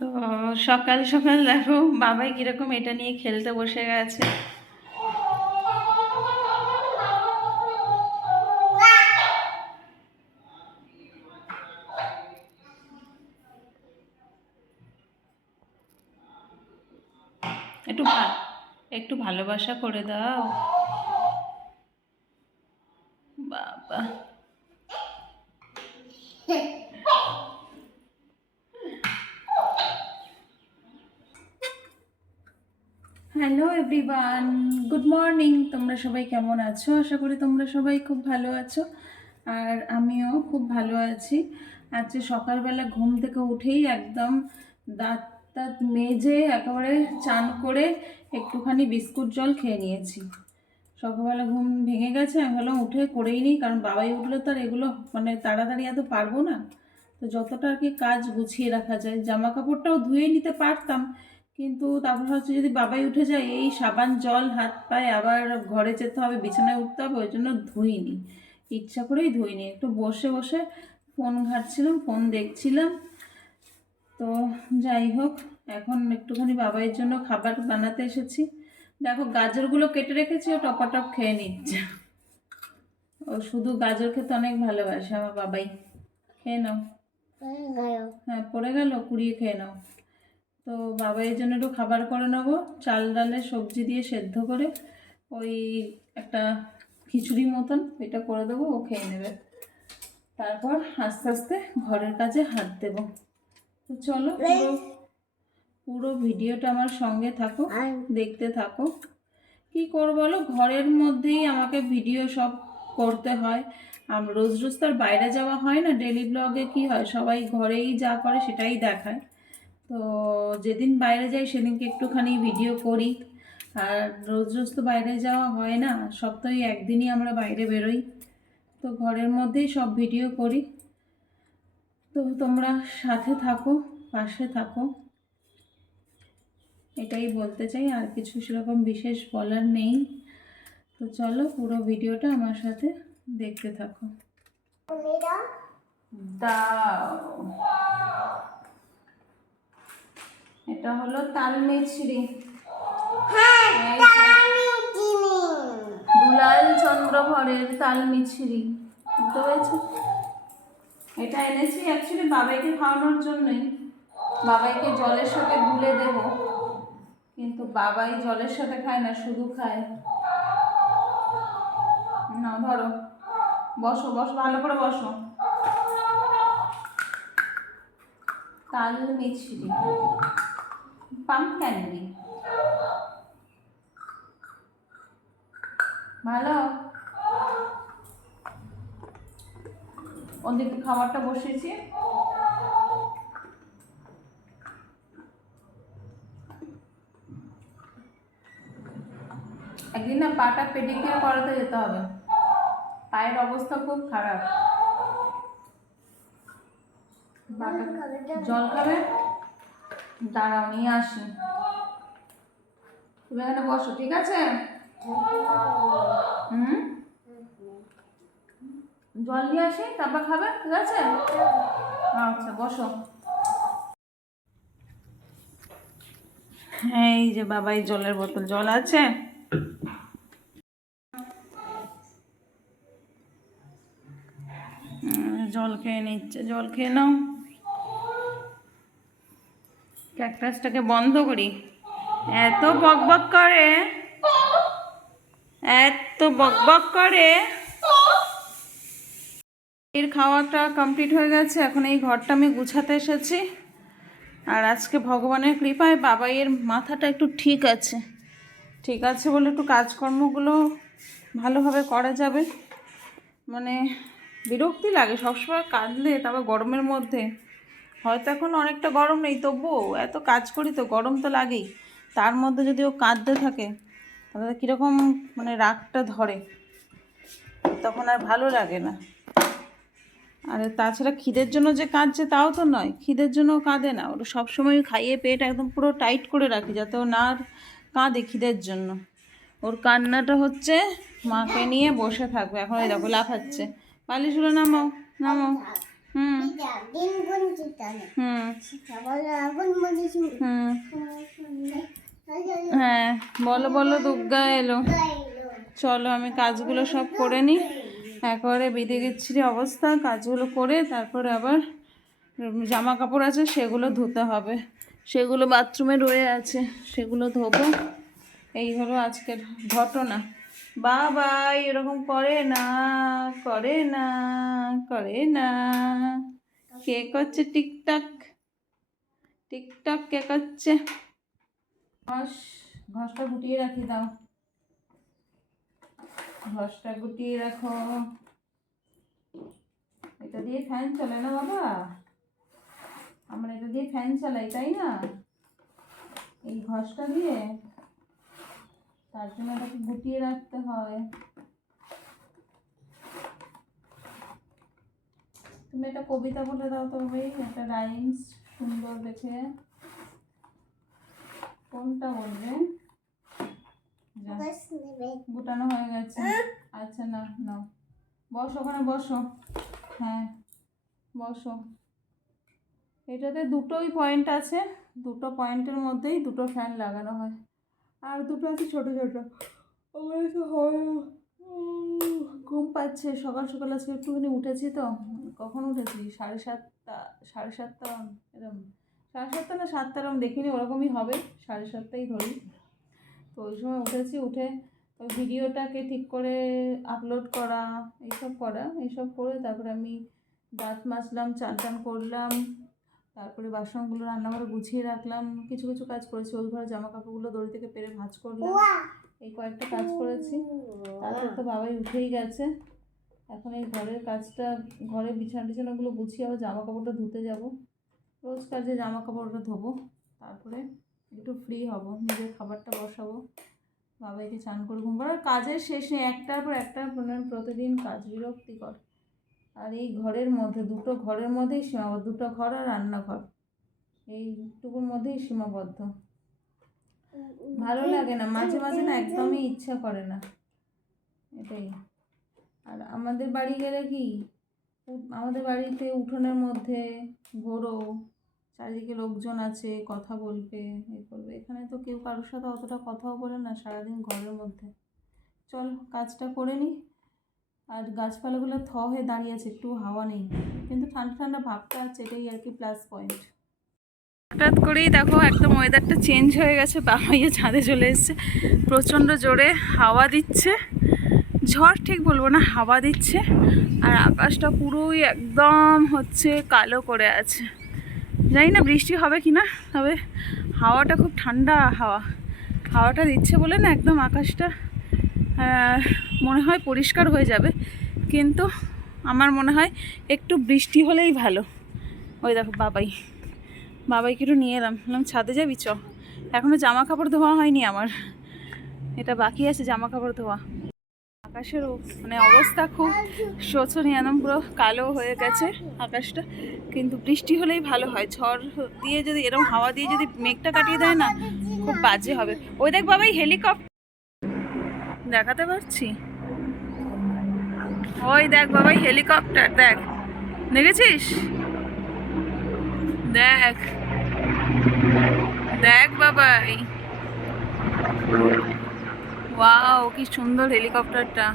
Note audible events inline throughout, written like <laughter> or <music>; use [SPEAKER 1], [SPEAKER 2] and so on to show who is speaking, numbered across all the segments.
[SPEAKER 1] তো সকাল সকাল দেখো বাবাই কীরকম এটা নিয়ে খেলতে বসে গেছে। একটু একটু ভালোবাসা করে দাও। বাবা। হ্যালো এভরিওয়ান গুড মর্নিং তোমরা সবাই কেমন আছো? আশা করি তোমরা সবাই খুব ভালো আছো। আর আমিও খুব ভালো আছি। আজকে সকালবেলা ঘুম থেকে উঠেই একদম দাঁত দাঁত মেজে একেবারে চান করে একটুখানি বিস্কুট জল খেয়ে নিয়েছি। সকালবেলা ঘুম ভেঙে গেছে, আমি ভাবলাম উঠে করেই নিই, কারণ বাবাই উঠলে তো আর এগুলো মানে তাড়াতাড়ি এত পারব না। তো যতটা আর কি কাজ গুছিয়ে রাখা যায় জামা কাপড়টাও ধুয়ে নিতে পারতাম কিন্তু তারপর হচ্ছে যদি বাবাই উঠে যায় এই সাবান জল হাত পায়ে আবার ঘরে যেতে হবে বিছানায় উঠতে হবে ওই জন্য ধুইনি। ইচ্ছা করেই ধুইনি। একটু বসে বসে ফোন ঘাটছিলাম ফোন দেখছিলাম। তো যাই হোক এখন একটুখানি বাবাইয়ের জন্য খাবার বানাতে এসেছি। দেখো গাজরগুলো কেটে রেখেছি ও টপাটপ খেয়ে নিচ্ছে। ও শুধু গাজর খেতে অনেক ভালোবাসে আমার বাবাই। খেয়ে নাও। হ্যাঁ পড়ে গেল কুড়িয়ে খেয়ে নাও। তো বাবা এই জন্য একটু খাবার করে নেব। চাল, ডালে সবজি দিয়ে সেদ্ধ করে ওই একটা খিচুড়ি মতন ওইটা করে দেবো, ও খেয়ে নেবে। তারপর আস্তে আস্তে ঘরের কাজে হাত দেব। তো চলো পুরো পুরো ভিডিওটা আমার সঙ্গে থাকো, দেখতে থাকো। কি করব বলো? ঘরের মধ্যেই আমাকে ভিডিও সব করতে হয়। আম, রোজ রোজ তো আর বাইরে যাওয়া হয় না। ডেলি ব্লগে কি হয়? সবাই ঘরেই যা করে সেটাই দেখায়। তো যেদিন বাইরে যাই সেদিনকে একটুখানি ভিডিও করি। আর রোজ রোজ তো বাইরে যাওয়া হয় না সপ্তাহে একদিনই আমরা বাইরে বেরোই। তো ঘরের মধ্যেই সব ভিডিও করি। তো তোমরা সাথে থাকো পাশে থাকো। এটাই বলতে চাই আর কিছু সেরকম বিশেষ বলার নেই। তো চলো পুরো ভিডিওটা আমার সাথে দেখতে থাকো। দাও। এটা হলো তাল মিছরি। দুলাল চন্দ্রভরের তাল মিছরি। বুঝতে পেরেছ? এটা এনেছি অ্যাকচুয়ালি বাবাইকে খাওয়ানোর জন্যই। বাবাইকে জলের সাথে গুলে দেব। কিন্তু বাবাই জলের সাথে খায় না শুধু খায়। না ধরো। বসো বসো ভালো করে বসো। তাল মিছরি। পাম ক্যান্ডি ভালো। ওদিকে খাবারটা বসিয়েছি। একদিন না পাটা পেডিকিউর করাতে যেতে হবে। পায়ের অবস্থা খুব খারাপ। জল খাবে? দাঁড়াও, নিয়ে আসি। তুমি এখানে বসো, ঠিক আছে? হুম? জল নিয়ে আসি, তারপর খাবে, ঠিক আছে? আচ্ছা বসো। হ্যাঁ এই যে বাবাই জলের বোতল, জল আছে? জল খেয়ে নিচ্ছে, জল খেয়ে নাও। ক্যাকটাসটাকে বন্ধ করি। এত বকবক করে। এত বকবক করে। এর খাওয়াটা কমপ্লিট হয়ে গেছে। এখন এই ঘরটা আমি গুছাতে এসেছি। আর আজকে ভগবানের কৃপায় বাবাইয়ের মাথাটা একটু ঠিক আছে। ঠিক আছে বলে একটু কাজকর্মগুলো ভালোভাবে করা যাবে। মানে বিরক্তি লাগে সবসময় কাঁদলে, তারপর গরমের মধ্যে। হয়তো এখন অনেকটা গরম নেই, তবুও এত কাজ করি তো, গরম তো লাগেই। তার মধ্যে যদি ও কাঁদতে থাকে, তাহলে কীরকম মানে রাগটা ধরে। তখন আর ভালো লাগে না। আর তাছাড়া খিদের জন্য যে কাঁদছে তাও তো নয়, খিদের জন্য কাঁদে না। ওটা সবসময় খাইয়ে পেট একদম পুরো টাইট করে রাখি, যাতে ও না আর কাঁদে খিদের জন্য। ওর কান্নাটা হচ্ছে মাকে নিয়ে বসে থাকবে। এখন ওই দেখো, লাফাচ্ছে। হুম হুম হুম
[SPEAKER 2] হুম
[SPEAKER 1] হ্যাঁ বলো বলো দুর্গা এলো। চলো আমি কাজগুলো সব করে নিই একবারে বেঁধে গেছিলি অবস্থা কাজগুলো করে তারপরে আবার জামা কাপড় আছে সেগুলো ধুতে হবে। সেগুলো বাথরুমে রয়ে আছে সেগুলো ধোবো। এই হলো আজকের ঘটনা। বাবা, এরকম করে না করে না করে না। কে করছে টিকটক? টিকটক কে করছে? ঘষ, ঘষটা গুটিয়ে রাখি, দাও। ঘষটা গুটিয়ে রাখো। এটা দিয়ে ফ্যান চলে না, বাবা? আমরা এটা দিয়ে ফ্যান চালাই, তাই না? এই ঘষটা দিয়ে তার জন্য এটাকে গুটিয়ে রাখতে হয় তুমি একটা কবিতা বলে দাও তো ভাই একটা রাইমস সুন্দর দেখে। কোনটা বলবে? গুটানো হয়ে গেছে। আচ্ছা না নাও। বসো ওখানে বসো। হ্যাঁ বসো। এটাতে দুটোই পয়েন্ট আছে দুটো পয়েন্টের মধ্যেই দুটো ফ্যান লাগানো হয়। আর দুটো আছে ছোটো ছোটো। আমার তো হয় ঘুম পাচ্ছে। সকাল সকাল আজকে একটুখানি উঠেছি তো। কখন উঠেছি? সাড়ে সাতটা সাড়ে সাতটা এরকম সাড়ে সাতটা না সাতটা এরকম দেখিনি, ওরকমই হবে। সাড়ে সাতটাই ধরি। তো ওই সময় উঠেছি, উঠে ভিডিওটাকে ঠিক করে আপলোড করা, এইসব করা, এইসব করে তারপরে আমি দাঁত মাজলাম, চান টান করলাম তারপরে বাসনগুলো রান্নাঘরে গুছিয়ে রাখলাম কিছু কিছু কাজ করেছি ওই ঘরে জামা কাপড়গুলো দড়ি থেকে পেরে ভাঁজ করলাম এই কয়েকটা কাজ করেছি তারপর তো বাবাই উঠেই গেছে এখন এই ঘরের কাজটা ঘরের বিছানা টিছানাগুলো গুছিয়ে আবার জামা কাপড়টা ধুতে যাব রোজ কাজে জামা কাপড়টা ধোবো তারপরে একটু ফ্রি হব নিজের খাবারটা বসাবো বাবাইকে চান করে ঘুম পাড়ার কাজের শেষ একটার পর একটা প্রতিদিন কাজ বিরক্তিকর। আর এই ঘরের মধ্যে, দুটো ঘরের মধ্যেই সীমাবদ্ধ দুটো ঘর আর রান্নাঘর এইটুকুর মধ্যেই সীমাবদ্ধ। ভালো লাগে না, মাঝে মাঝে না একদমই ইচ্ছা করে না। এটাই। আর আমাদের বাড়ি গেলে কি আমাদের বাড়িতে উঠোনের মধ্যে ঘোরো চারিদিকে লোকজন আছে, কথা বলবে, এ করবে। এখানে তো কেউ কারোর সাথে অতটা কথাও বলে না, সারাদিন ঘরের মধ্যে। চল, কাজটা করে নিই আর গাছপালাগুলো থ হয়ে দাঁড়িয়ে আছে, একটু হাওয়া নেই। কিন্তু ঠান্ডা ঠান্ডা ভাবটা আছে, এটাই আর কি প্লাস পয়েন্ট হঠাৎ করেই দেখো একদম ওয়েদারটা চেঞ্জ হয়ে গেছে বা বাবাইয়ে ছাদে চলে এসছে। প্রচণ্ড জোরে হাওয়া দিচ্ছে। ঝড় ঠিক বলব না, হাওয়া দিচ্ছে। আর আকাশটা পুরোই একদম হচ্ছে কালো করে আছে। জানি না বৃষ্টি হবে কি না, তবে হাওয়াটা খুব ঠান্ডা হাওয়া। হাওয়াটা দিচ্ছে বলে না একদম আকাশটা। মনে হয় পরিষ্কার হয়ে যাবে, কিন্তু আমার মনে হয় একটু বৃষ্টি হলেই ভালো। ওই দেখো বাবাই, বাবাইকে একটু নিয়ে এলাম। বললাম, ছাদে যাবি চ। এখনও জামা কাপড় ধোয়া হয়নি আমার। এটা বাকি আছে জামা কাপড় ধোয়া। আকাশের মানে অবস্থা খুব শোচনীয় একদম পুরো কালো হয়ে গেছে আকাশটা। কিন্তু বৃষ্টি হলেই ভালো হয়। ঝড় দিয়ে যদি এরকম হাওয়া দিয়ে যদি মেঘটা কাটিয়ে দেয় না, খুব বাজে হবে। ওই দেখ বাবাই হেলিকপ্টার দেখাতে পারছি? ওই দেখ বাবাই হেলিকপ্টার দেখ। দেখেছিস? দেখ। দেখ বাবাই ওয়াও, কি সুন্দর হেলিকপ্টারটা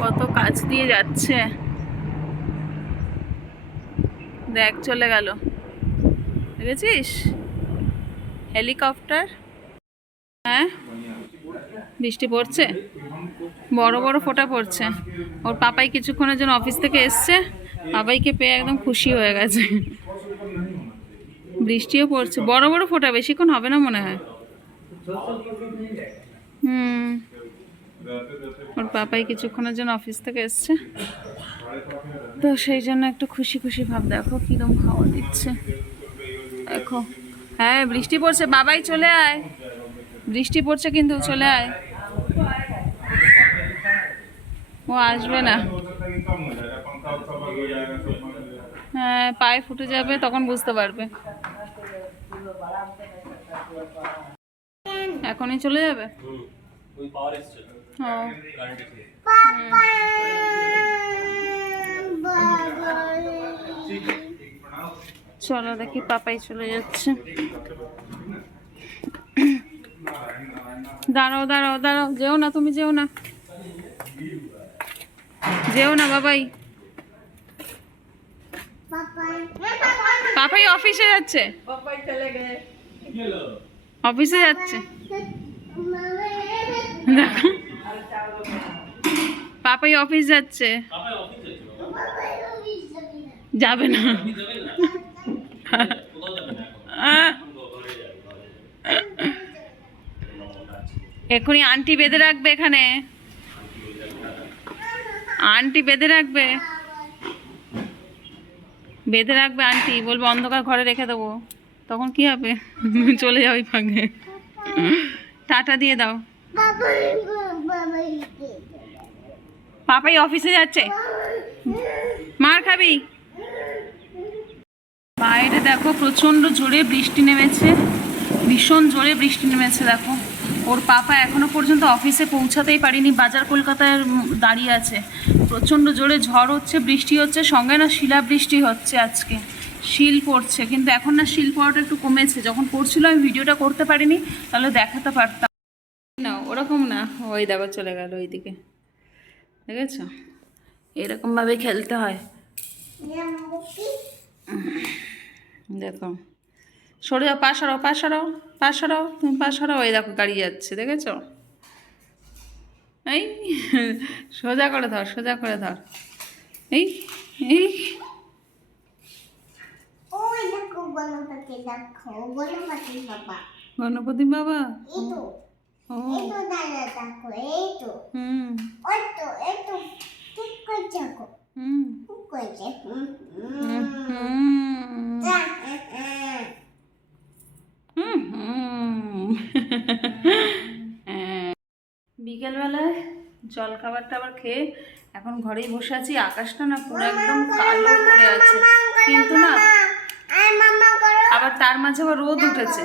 [SPEAKER 1] কত কাছ দিয়ে যাচ্ছে। দেখ, চলে গেল। দেখেছিস? হেলিকপ্টার হ্যাঁ? বৃষ্টি পড়ছে? বড় বড় ফোঁটা পড়ছে। ওর পাপাই কিছুক্ষণের জন্য অফিস থেকে এসছে। পাপাইকে পেয়ে একদম খুশি হয়ে গেছে। বৃষ্টিও পড়ছে। বড় বড় ফোঁটা, বেশিক্ষণ হবে না মনে হয়? হুম। ওর পাপাই কিছুক্ষণের জন্য অফিস থেকে এসছে। তো সেই জন্য একটু খুশি খুশি ভাব, দেখো কিরম হাওয়া দিচ্ছে। দেখো। হ্যাঁ বৃষ্টি পড়ছে। বাবাই চলে আয়। বৃষ্টি পড়ছে কিন্তু, চলে আয়। ও আসবে না। হ্যাঁ পায়ে ফুটে যাবে, তখন বুঝতে পারবে। এখনই চলে যাবে? চলো দেখি পাপাই চলে যাচ্ছে। দাঁড়াও দাঁড়াও দাঁড়াও, যেও না তুমি, যেও না। যেও না বাবাই।
[SPEAKER 2] পাপাই
[SPEAKER 1] অফিসে যাচ্ছে। অফিসে যাচ্ছে। পাপাই অফিস যাচ্ছে।
[SPEAKER 2] যাবি না।
[SPEAKER 1] যাবে না
[SPEAKER 3] আপনি যাবেন না কোথাও যাবেন না
[SPEAKER 1] আহ,
[SPEAKER 3] এখন ঘরে যাবে ঘরে যাবে
[SPEAKER 1] এক্ষুনি আন্টি বেঁধে রাখবে এখানে। আন্টি বেঁধে রাখবে। বেঁধে রাখবে আন্টি, বলবে অন্ধকার ঘরে রেখে দেবো। তখন কি হবে? চলে ওই ফাঁকে। টাটা দিয়ে দাও।
[SPEAKER 2] পাপাই
[SPEAKER 1] অফিসে যাচ্ছে। মার খাবি। বাইরে দেখো প্রচণ্ড জোরে বৃষ্টি নেমেছে। ভীষণ জোরে বৃষ্টি নেমেছে, দেখো। ওর পাপা এখনও পর্যন্ত অফিসে পৌঁছাতেই পারিনি, বাজার কলকাতায় দাঁড়িয়ে আছে। প্রচণ্ড জোরে ঝড় হচ্ছে, বৃষ্টি হচ্ছে, সঙ্গে না শিলা বৃষ্টি হচ্ছে আজকে। শিল পড়ছে, কিন্তু এখন না শিল পড়াটা একটু কমেছে। যখন পড়ছিল আমি ভিডিওটা করতে পারিনি, তাহলে দেখাতে পারতাম। না, ওরকম না, ওই দেখো চলে গেল ওইদিকে। দেখেছ? এরকমভাবে খেলতে হয়। দেখো। সরে যাও পা সরাও পা সরাও পা সরাও তুমি পা সরাও। এই দেখো গাড়ি যাচ্ছে দেখেছ? এই সোজা করে ধর সোজা করে ধর। এই এই।
[SPEAKER 2] গণপতি বাবা।
[SPEAKER 1] হুম
[SPEAKER 2] ওই তো এই তো ঠিক করছে গো
[SPEAKER 1] হুম
[SPEAKER 2] ঠিক করছে হুম
[SPEAKER 1] হুম,
[SPEAKER 2] হুম
[SPEAKER 1] হুম
[SPEAKER 2] আহ, আহ, আহ।
[SPEAKER 1] হুম হুম। হ্যাঁ। <laughs> বিকেলবেলায় জল খাবার টাবার খেয়ে এখন ঘরেই বসে আছি। আকাশটা না পুরো একদম কালো করে আছে। কিন্তু না আবার তার মাঝে আবার রোদ উঠেছে।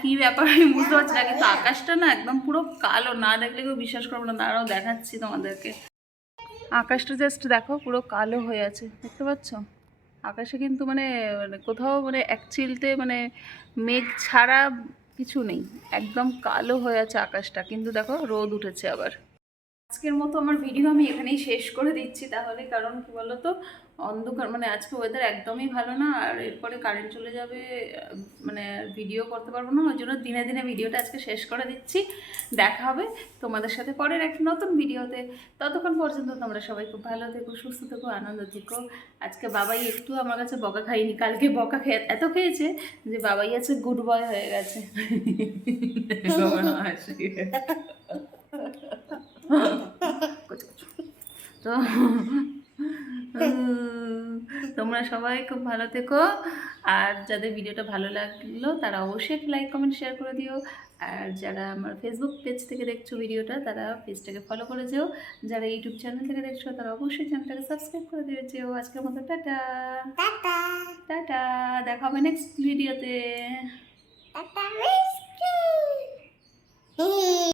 [SPEAKER 1] কি ব্যাপার আমি বুঝতে পারছি না কিন্তু আকাশটা না একদম পুরো কালো না দেখলে কেউ বিশ্বাস করব না। দাঁড়াও দেখাচ্ছি তোমাদেরকে। আকাশটা জাস্ট দেখো পুরো কালো হয়ে আছে। দেখতে পাচ্ছ? আকাশে কিন্তু মানে মানে কোথাও মানে এক চিলতে মানে মেঘ ছাড়া কিছু নেই। একদম কালো হয়ে আছে আকাশটা। কিন্তু দেখো, রোদ উঠেছে আবার। আজকের মতো আমার ভিডিও আমি এখানেই শেষ করে দিচ্ছি তাহলে কারণ কি বলতো অন্ধকার মানে আজকে ওয়েদার একদমই ভালো না আর এরপরে কারেন্ট চলে যাবে মানে ভিডিও করতে পারব না ওই জন্য দিনে দিনে ভিডিওটা আজকে শেষ করে দিচ্ছি। দেখা হবে তোমাদের সাথে পরের একটা নতুন ভিডিওতে ততক্ষণ পর্যন্ত তোমরা সবাই খুব ভালো থেকো সুস্থ থেকো আনন্দ থেকো। আজকে বাবাই একটু আমার কাছে বকা খাইনি কালকে বকা খেয়ে এত খেয়েছে যে বাবাই আছে গুড বয় হয়ে গেছে। <laughs> <laughs> তো তোমরা সবাই খুব ভালো থেকো। আর যাদের ভিডিওটা ভালো লাগল তারা অবশ্যই একটা লাইক কমেন্ট শেয়ার করে দিও। আর যারা আমার ফেসবুক পেজ থেকে দেখছ ভিডিওটা তারা পেজটাকে ফলো করে যেও। যারা ইউটিউব চ্যানেল থেকে দেখছ তারা অবশ্যই চ্যানেলটাকে সাবস্ক্রাইব করে দিয়ে যেও। আজকের মতো টাটা।
[SPEAKER 2] টাটা।
[SPEAKER 1] টাটা। দেখা হবে নেক্সট ভিডিওতে
[SPEAKER 2] টাটা <laughs>